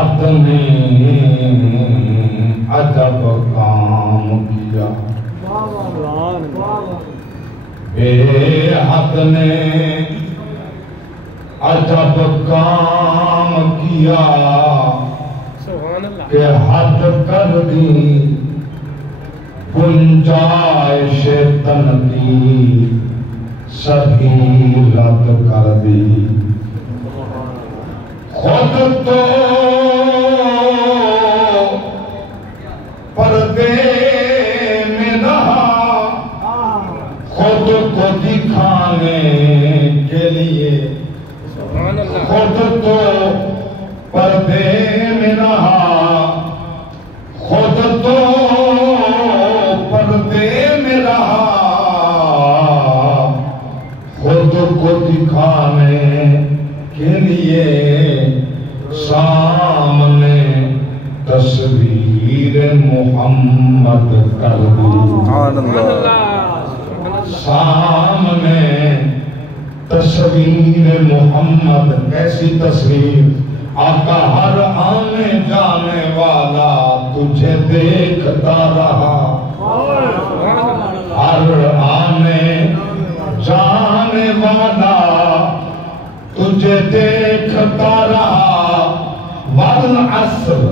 حق نے عجب کام کیا، بے حق نے عجب کام کیا کہ حد کر دی گنجائش تن کی، سبھی رد کر دی۔ خود تو پردے میں رہا، خود کو دکھانے کے لیے، خود تو پردے میں رہا، خود تو پردے میں رہا، خود کو دکھانے کے لیے سامنے تصویر محمد کر دی، سامنے تصویر محمد۔ کیسی تصویر؟ آقا ہر آنے جانے والا تجھے دیکھتا رہا، ہر آنے جانے والا تجھے دیکھتا رہا، والعصر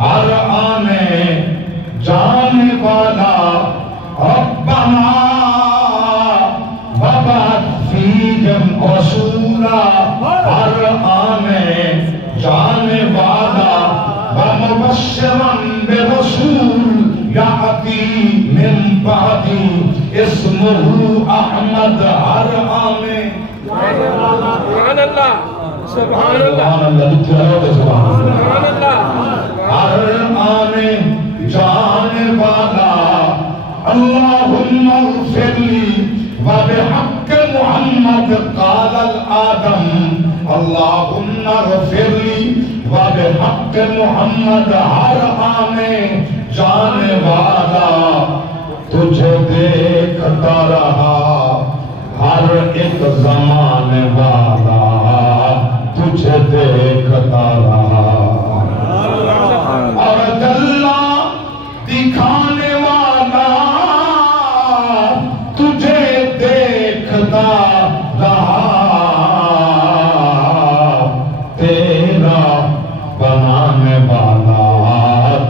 ہر آنے جانے والا ربنا وبعث فیہم رسولا، ہر آنے جانے والا ومبشرا برسول یأتی من بعدی اسمہ احمد، ہر آنے سبحان اللہ سبحان اللہ سبحان اللہ، ہر آنے جانے والا اللہم اغفر لی وبحق محمد قال الآدم، اللہم اغفر لی وبحق محمد، ہر آنے جانے والا تجھے دیکھتا رہا، ہر ایک زمانے والا تجھے دیکھتا رہا، اور جلنا دکھانے والا تجھے دیکھتا رہا، تیرا بنانے والا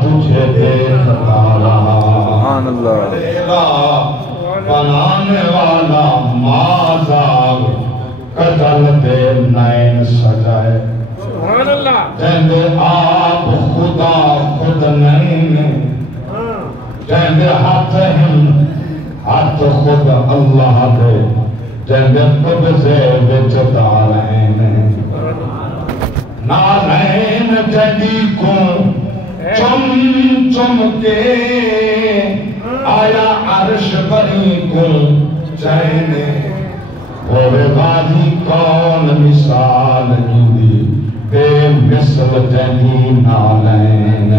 تجھے دیکھتا رہا، تیرا بنانے والا مازاگ کجل دے نین سجائے، جہندے آپ خدا خود نین، جہندے ہاتھ خود اللہ دے، جہندے قبضے بچ دارین، نالین جدی کو چم چم کے آیا عرش بری کو چینے، ہوئے غازی کون مثال جدی بے مثل جنی نالین۔